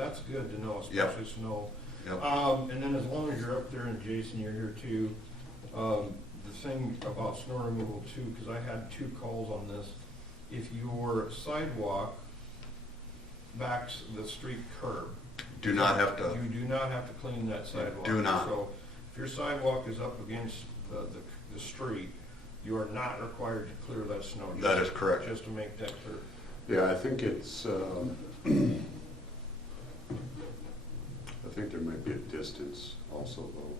that's good to know, Yep. especially snow. Yep. And then as long as you're up there, and Jason, you're here too, the thing about snow removal too, because I had 2 calls on this, if your sidewalk backs the street curb, Do not have to, you do not have to clean that sidewalk. Do not. So if your sidewalk is up against the street, you are not required to clear that snow. That is correct. Just to make that clear. Yeah, I think it's, I think there might be a distance also though.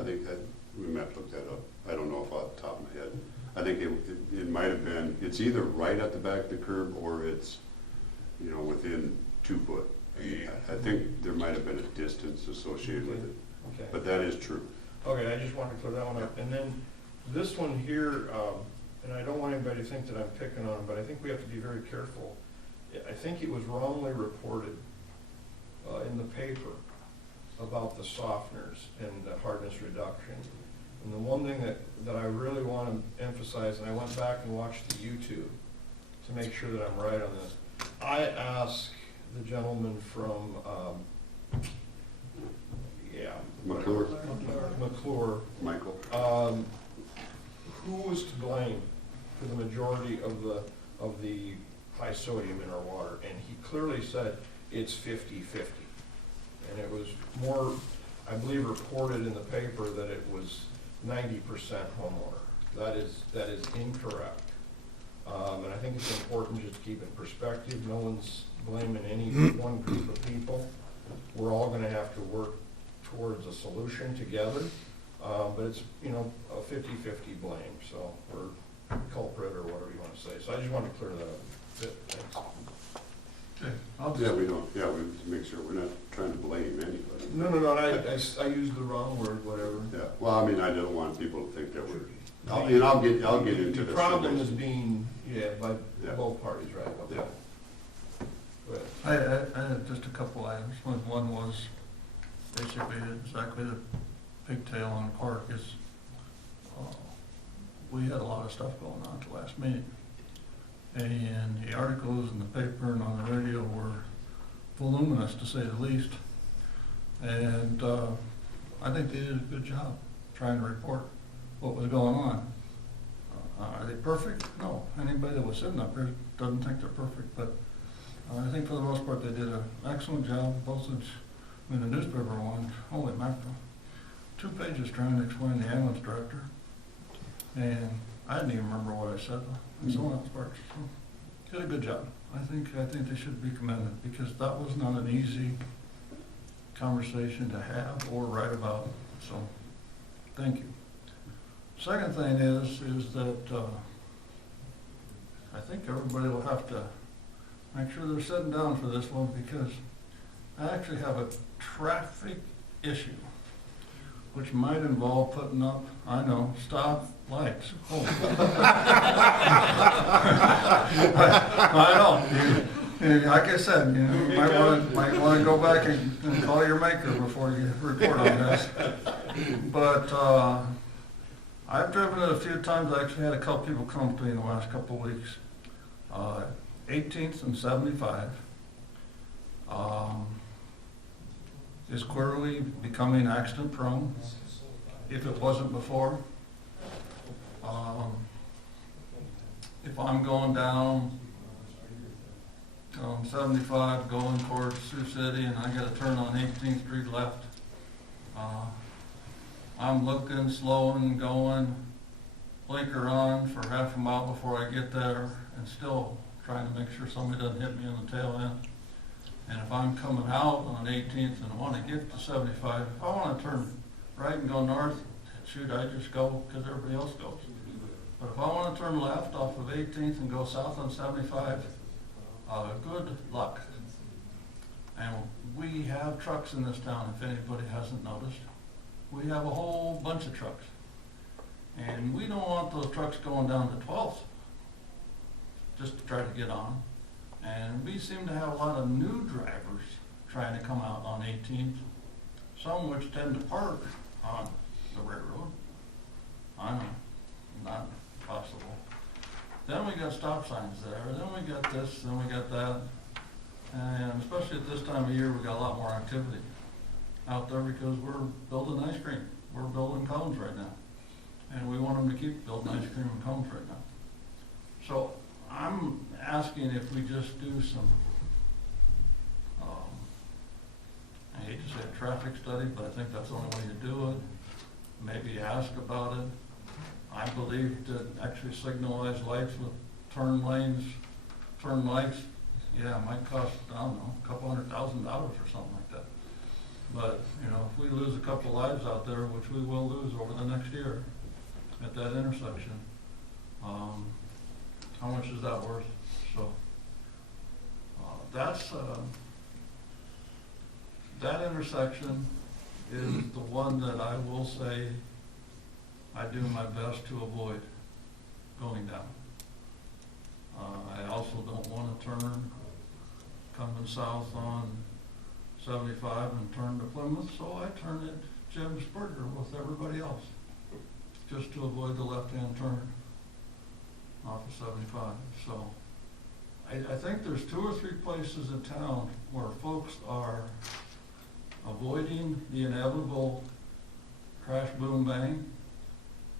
I think that, we might look that up. I don't know if off the top of my head. I think it might have been, it's either right at the back of the curb or it's, you know, within 2 foot. I think there might have been a distance associated with it, Okay. but that is true. Okay, I just wanted to clear that one up. And then this one here, and I don't want anybody to think that I'm picking on them, but I think we have to be very careful. I think it was wrongly reported in the paper about the softeners and the hardness reduction. And the one thing that I really want to emphasize, and I went back and watched the YouTube to make sure that I'm right on this. I asked the gentleman from, McClure, McClure, Michael? who was to blame for the majority of the high sodium in our water? And he clearly said it's 50-50. And it was more, I believe, reported in the paper that it was 90% homeowner. That is incorrect. And I think it's important just to keep it in perspective. No one's blaming any one group of people. We're all gonna have to work towards a solution together. But it's, you know, a 50-50 blame, so we're culprit or whatever you wanna say. So I just wanted to clear that up. Thanks. Okay, I'll Yeah, just, we don't, yeah, we have to make sure we're not trying to blame anybody. No, I used the wrong word, whatever. Yeah, well, I mean, I don't want people to think that we're, and I'll get into The this. problem is being, by Yeah. both parties, right? Okay. Yeah. Go ahead. I had just a couple items. One was basically exactly the pigtail on the park is, we had a lot of stuff going on at the last meeting. And the articles in the paper and on the radio were voluminous, to say the least. And I think they did a good job trying to report what was going on. Are they perfect? No. Anybody that was sitting up here doesn't think they're perfect, but I think for the most part they did an excellent job. Both in the newspaper one, holy mackerel, 2 pages trying to explain the ambulance director. And I didn't even remember what I said in someone else's part. So, did a good job. I think they should be commended because that was not an easy conversation to have or write about. So, thank you. Second thing is that I think everybody will have to make sure they're sitting down for this one because I actually have a traffic issue, which might involve putting up, I know, stop lights. Oh. I know. Like I said, you might want to go back and call your maker before you report on this. But I've driven it a few times. I actually had a couple people come to me in the last couple of weeks. 18th and 75 is clearly becoming accident prone, if it wasn't before. If I'm going down 75 going towards Sioux City and I got to turn on 18th Street left, I'm looking, slowing, going, blinker on for half a mile before I get there and still trying to make sure somebody doesn't hit me on the tail end. And if I'm coming out on 18th and I want to get to 75, if I want to turn right and go north, shoot, I just go because everybody else goes. But if I want to turn left off of 18th and go south on 75, good luck. And we have trucks in this town, if anybody hasn't noticed. We have a whole bunch of trucks. And we don't want those trucks going down to 12th just to try to get on. And we seem to have a lot of new drivers trying to come out on 18th, some which tend to park on the railroad. I know, not possible. Then we got stop signs there, then we got this, then we got that. And especially at this time of year, we got a lot more activity out there because we're building ice cream. We're building cones right now. And we want them to keep building ice cream and cones right now. So I'm asking if we just do some, I hate to say a traffic study, but I think that's the only way to do it. Maybe ask about it. I believe that actually signalized lights with turn lanes, turn lights, yeah, it might cost, I don't know, $200,000 or something like that. But, you know, if we lose a couple lives out there, which we will lose over the next year at that intersection, how much is that worth? So, that intersection is the one that I will say I do my best to avoid going down. I also don't want to turn coming south on 75 and turn to Plymouth, so I turn at Jim's Burger with everybody else, just to avoid the left-hand turn off of 75. So I think there's 2 or 3 places in town where folks are avoiding the inevitable crash, boom, bang,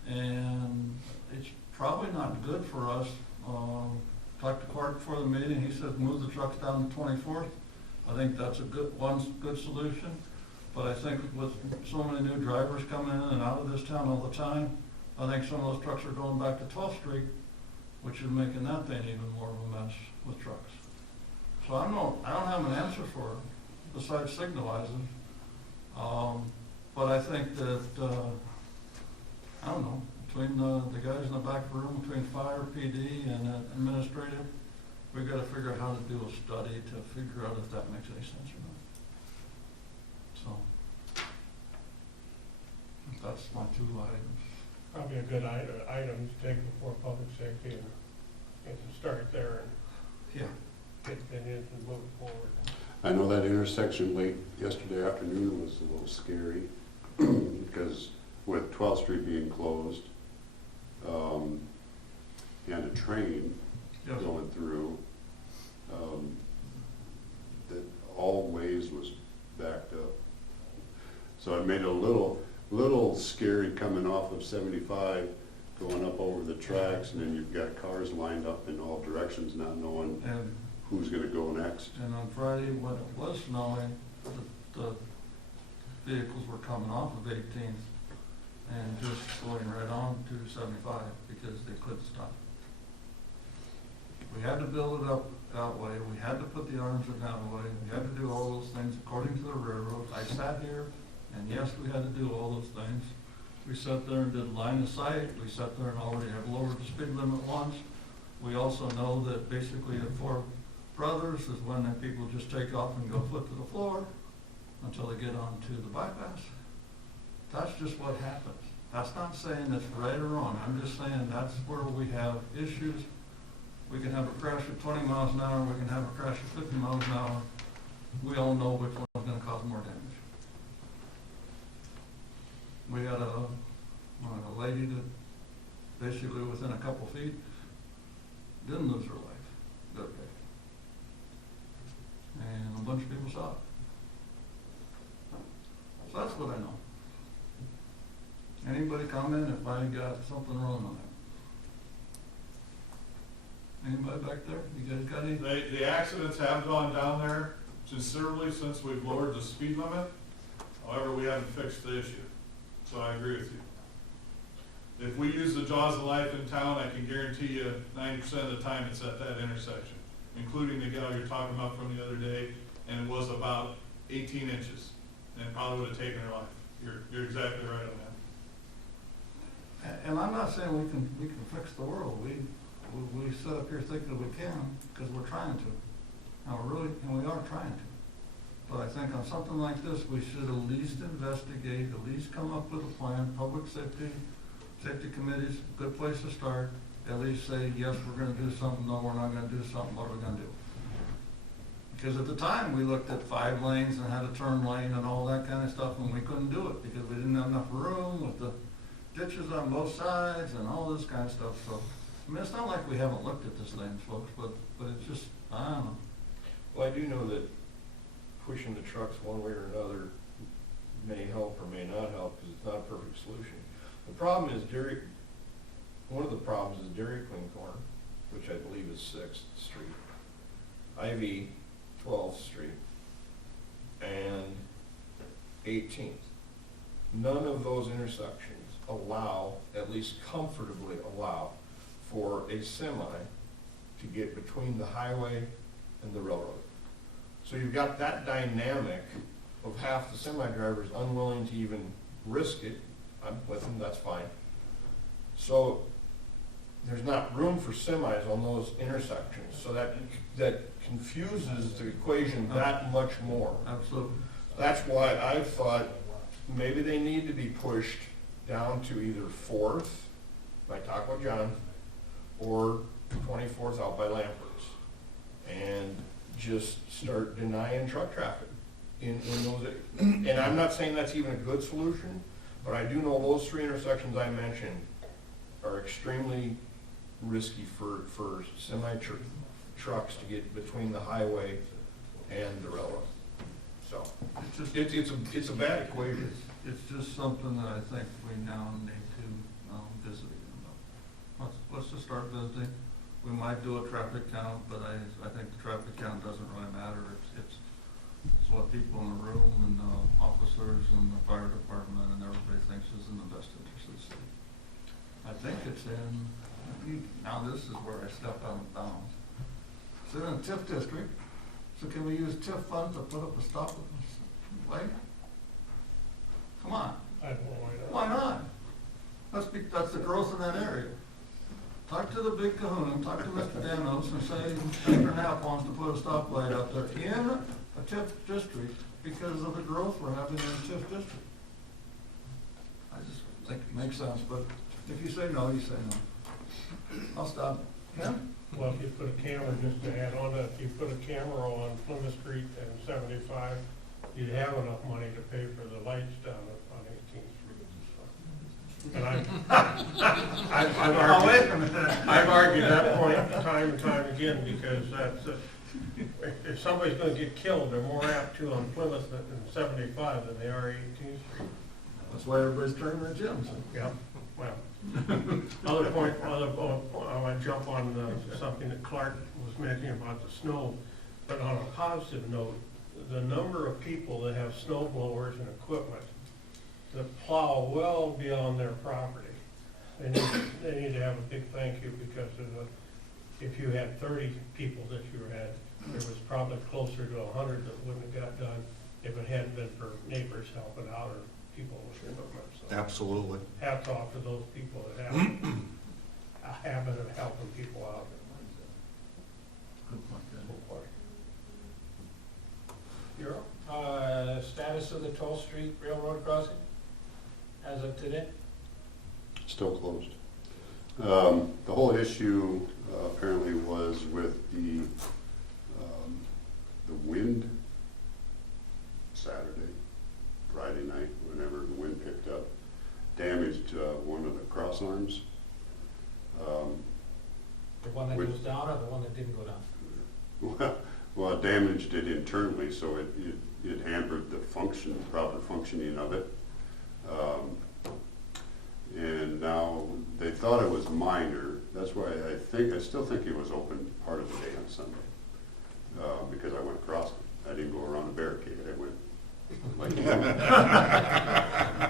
and it's probably not good for us. Talked to Clark before the meeting, he said move the trucks down to 24th. I think that's a good solution, but I think with so many new drivers coming in and out of this town all the time, I think some of those trucks are going back to 12th Street, which is making that thing even more of a mess with trucks. So I don't have an answer for it, besides signalizing. But I think that, I don't know, between the guys in the back room, between fire, PD, and administrative, we've got to figure out how to do a study to figure out if that makes any sense or not. So, that's my 2 items. Probably a good item to take before public safety and to start there and Yeah. get opinions and move forward. I know that intersection late yesterday afternoon was a little scary because with 12th Street being closed, and a train Yes. going through, that all ways was backed up. So it made it a little scary coming off of 75, going up over the tracks, and then you've got cars lined up in all directions, not knowing And who's gonna go next. And on Friday, when it was snowing, the vehicles were coming off of 18th and just going right on to 75 because they couldn't stop. We had to build it up that way, we had to put the arms in that way, we had to do all those things according to the railroad. I sat here, and yes, we had to do all those things. We sat there and did line of sight, we sat there and already have lowered the speed limit once. We also know that basically at 4 Brothers is when the people just take off and go foot to the floor until they get onto the bypass. That's just what happens. That's not saying it's right or wrong. I'm just saying that's where we have issues. We can have a crash at 20 miles an hour, we can have a crash at 50 miles an hour. We all know which one's gonna cause more damage. We had a lady that basically within a couple feet didn't lose her life that day. And a bunch of people saw it. So that's what I know. Anybody comment if I got something wrong on that? Anybody back there? You guys got any? The accidents have gone down there considerably since we've lowered the speed limit. However, we haven't fixed the issue. So I agree with you. If we use the jaws of life in town, I can guarantee you 90% of the time it's at that intersection, including the gal you're talking about from the other day, and it was about 18 inches, and it probably would have taken her life. You're exactly right on that. And I'm not saying we can fix the world. We sit up here thinking we can because we're trying to. And we are trying to. But I think on something like this, we should at least investigate, at least come up with a plan. Public safety committees, good place to start. At least say, yes, we're gonna do something, no, we're not gonna do something, what are we gonna do? Because at the time, we looked at 5 lanes and had a turn lane and all that kind of stuff, and we couldn't do it because we didn't have enough room with the ditches on both sides and all this kind of stuff. So, I mean, it's not like we haven't looked at this thing, folks, but it's just, I don't know. Well, I do know that pushing the trucks one way or another may help or may not help, because it's not a perfect solution. The problem is one of the problems is Dairy Queen corner, which I believe is 6th Street, Ivy, 12th Street, and 18th. None of those intersections allow, at least comfortably allow, for a semi to get between the highway and the railroad. So you've got that dynamic of half the semi drivers unwilling to even risk it. I'm with them, that's fine. So there's not room for semis on those intersections, so that confuses the equation that much more. Absolutely. That's why I thought maybe they need to be pushed down to either 4th by Taco John or 24th out by Lampert's, and just start denying truck traffic in those. And I'm not saying that's even a good solution, but I do know those 3 intersections I mentioned are extremely risky for trucks to get between the highway and the railroad. So it's a bad equation. It's just something that I think we now need to visit again about. Let's just start visiting. We might do a traffic count, but I think the traffic count doesn't really matter. It's what people in the room and the officers and the fire department and everybody thinks is in the best interest of the city. I think it's now this is where I step out of bounds. It's in a TIF district, so can we use TIF funds to put up a stop light? Come on, I don't know why not? That's the growth in that area. Talk to the big kahuna, talk to Mr. Danos and say Mr. Knapp wants to put a stoplight up there in a TIF district because of the growth we're having in the TIF district. I just think it makes sense, but if you say no, you say no. I'll stop. Ken? Well, if you put a camera, just to add on to, if you put a camera on Plymouth Street and 75, you'd have enough money to pay for the lights down on 18th Street. And I've argued that point time and time again, because that's, if somebody's gonna get killed, they're more apt to on Plymouth than 75 than they are 18th Street. That's why everybody's turning their gyms. Yeah, well, other point, I want to jump on something that Clark was mentioning about the snow, but on a positive note, the number of people that have snow blowers and equipment that plow well beyond their property, they need to have a big thank you, because if you had 30 people that you had, there was probably closer to 100 that wouldn't have got done if it hadn't been for neighbors helping out or people with equipment. So Absolutely. hats off to those people that have a habit of helping people out. Good point, Ken. You're up. Status of the 12th Street Railroad crossing as of today? Still closed. The whole issue apparently was with the wind Saturday, Friday night, whenever the wind picked up, damaged one of the cross arms. The one that goes down or the one that didn't go down? Well, it damaged it internally, so it hampered the proper functioning of it. And now they thought it was minor. That's why I still think it was open part of the day on Sunday, because I went across it. I didn't go around a barricade. I went like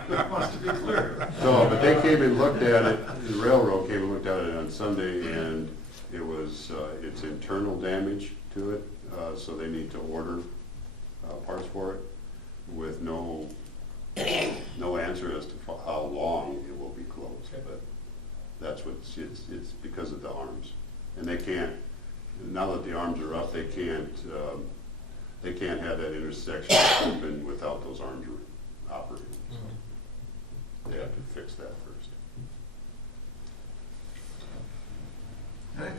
That wants to be clear. So, but they came and looked at it. The railroad came and looked at it on Sunday, and it was it's internal damage to it. So they need to order parts for it with no answer as to how long it will be closed. But that's what it's because of the arms, and they can't. Now that the arms are up, they can't have that intersection open without those arms operating. So they have to fix that first. Okay.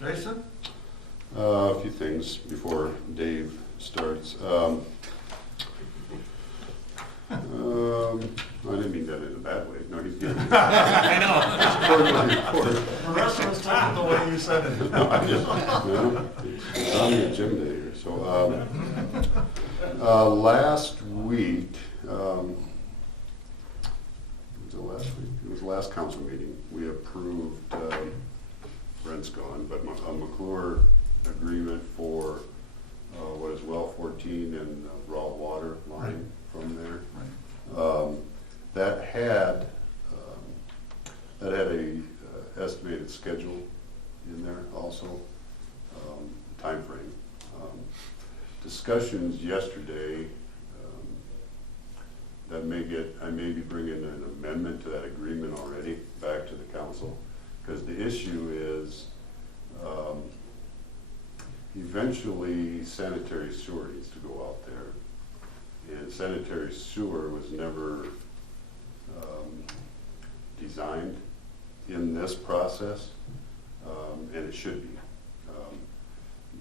Jason? A few things before Dave starts. I didn't mean that in a bad way. No, he's good. I know. Report. The rest of us took it the way you said it. No, I just, no, it's on the agenda here, so, last week, was it last week? It was the last council meeting, we approved, Brent's gone, but a McClure agreement for, what is well 14 and raw water line from there. Right. That had a estimated schedule in there also, timeframe. Discussions yesterday, I may be bringing an amendment to that agreement already back to the council, because the issue is, eventually sanitary sewer needs to go out there. And sanitary sewer was never designed in this process, and it should be.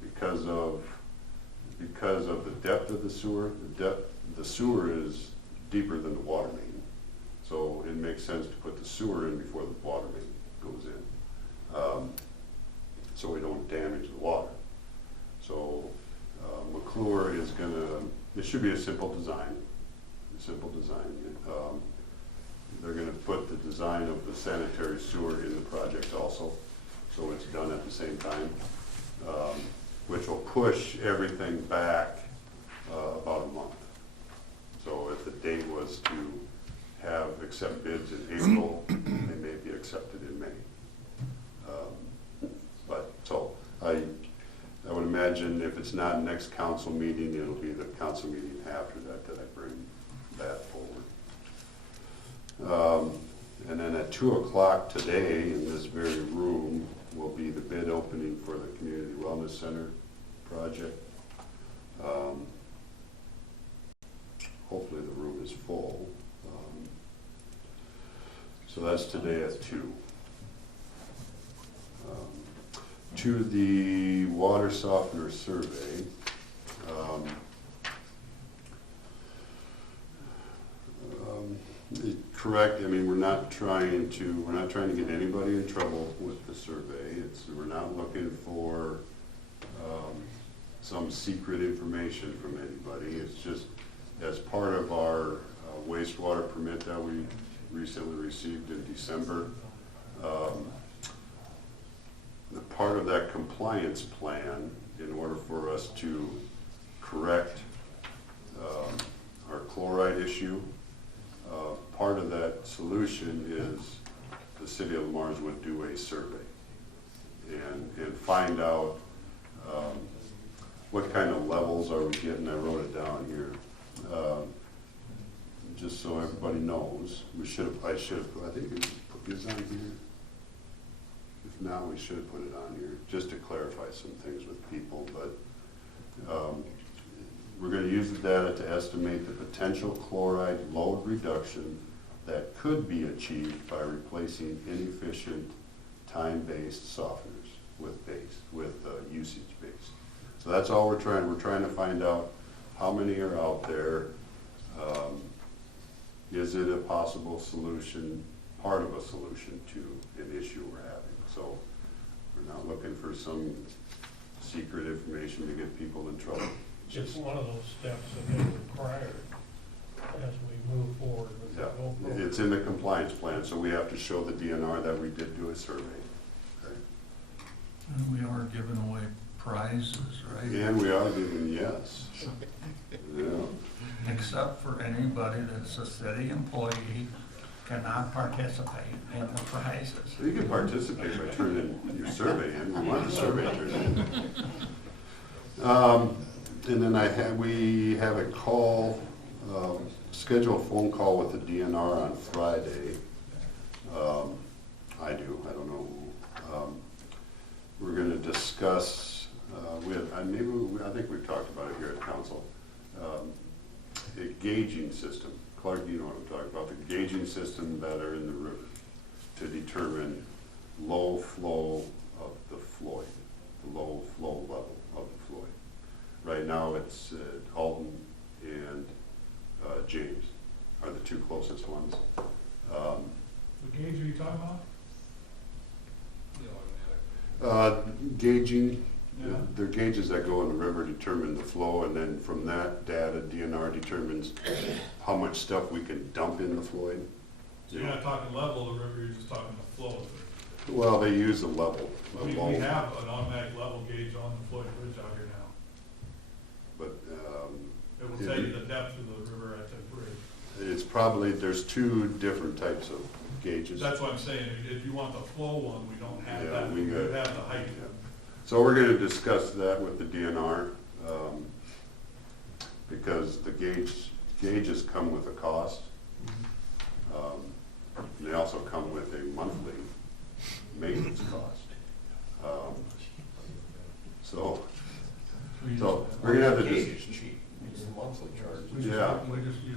Because of the depth of the sewer, the sewer is deeper than the water main. So it makes sense to put the sewer in before the water main goes in, so we don't damage the water. So McClure is it should be a simple design, they're gonna put the design of the sanitary sewer in the project also, so it's done at the same time, which will push everything back about a month. So if the date was to accept bids in April, they may be accepted in May. I would imagine if it's not next council meeting, it'll be the council meeting after that I bring that forward. And then at 2 o'clock today, in this very room, will be the bid opening for the Community Wellness Center project. Hopefully the room is full. So that's today at 2. To the water softener survey, correct, I mean, we're not trying to get anybody in trouble with the survey. We're not looking for some secret information from anybody. It's just as part of our wastewater permit that we recently received in December, the part of that compliance plan, in order for us to correct our chloride issue, part of that solution is the city of Mars would do a survey and find out what kind of levels are we getting. I wrote it down here, just so everybody knows. I think it is on here. If not, we should have put it on here, just to clarify some things with people, but we're going to use the data to estimate the potential chloride load reduction that could be achieved by replacing inefficient time-based softeners with usage-based. So that's all we're trying to find out how many are out there. Is it a possible solution, part of a solution to an issue we're having? So we're not looking for some secret information to get people in trouble. It's one of those steps that is required as we move forward with the whole Yeah, program. it's in the compliance plan, so we have to show the DNR that we did do a survey. Okay? And we are giving away prizes, right? And we are giving yes. Yeah. Except for anybody that's a city employee cannot participate in the prizes. So you can participate by turning your survey in. We want the survey turned in. And then we have a call, scheduled a phone call with the DNR on Friday. I don't know who. We're going to discuss, I think we've talked about it here at council, a gauging system. Clark, you know what I'm talking about, the gauging system that are in the river to determine low flow of the Floyd, the low flow level of the Floyd. Right now it's Alton and James are the two closest ones. The gauge are you talking about? Gauging, Yeah. the gauges that go in the river determine the flow, and then from that data, DNR determines how much stuff we can dump in the Floyd. So you're not talking level of the river, you're just talking the flow of it. Well, they use the level. the We low, have an automatic level gauge on the Floyd Bridge out here now. But It will tell you the depth of the river at the bridge. it's probably, there's two different types of gauges. That's what I'm saying, if you want the flow one, we don't have Yeah, that, we we got- would have the height. Yeah. So we're gonna discuss that with the DNR, because the gauges come with a cost. They also come with a monthly maintenance cost. So we're gonna have to Gauge just, is cheap, it's the monthly charge. yeah,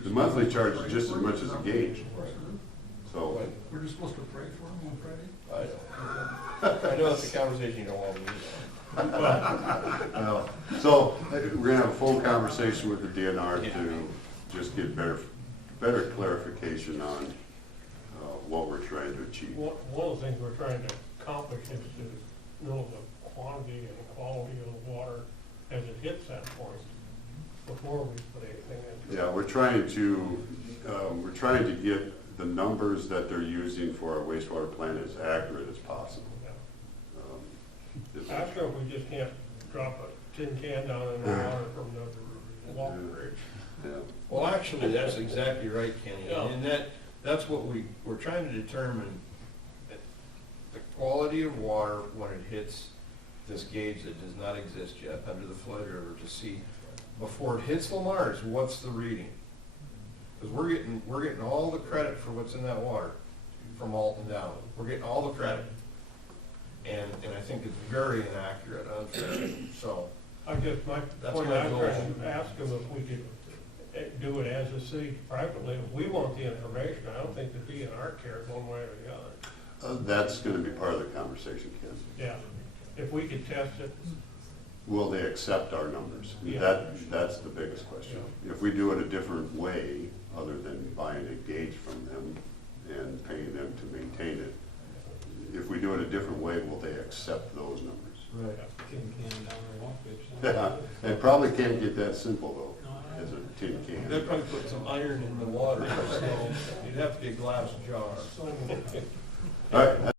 the monthly charge is just as much as the gauge, so. We're just supposed to pray for them on Friday? I know that's a conversation you don't want to leave So we're gonna have a full conversation with the DNR to just get better clarification on what we're trying to achieve. One of the things we're trying to accomplish is to know the quantity and quality of the water as it hits that point before we put anything in. Yeah, we're trying to get the numbers that they're using for our wastewater plant as accurate as possible. Is- Ask them if we just can't drop a tin can down in the water from the walk bridge. Yeah. Well, actually, that's exactly right, Kenny, Yeah. and that's what we're trying to determine, the quality of water when it hits this gauge that does not exist yet under the Floyd River, to see, before it hits Lamar's, what's the reading? Because we're getting all the credit for what's in that water from Alton down, we're getting all the credit. And I think it's very inaccurate, unfair, so. I guess my That's point, my I'm goal. trying to ask them if we could do it as a city privately. If we want the information, I don't think the DNR cares one way or the other. That's gonna be part of the conversation, Ken. Yeah, if we could test it, Will they accept our numbers? Yeah. That's the biggest question. If we do it a different way, other than buying a gauge from them and paying them to maintain it, if we do it a different way, will they accept those numbers? Right. Yeah, they probably can't get that simple though, as a tin can. They'd probably put some iron in the water, so you'd have to get a glass jar. All right,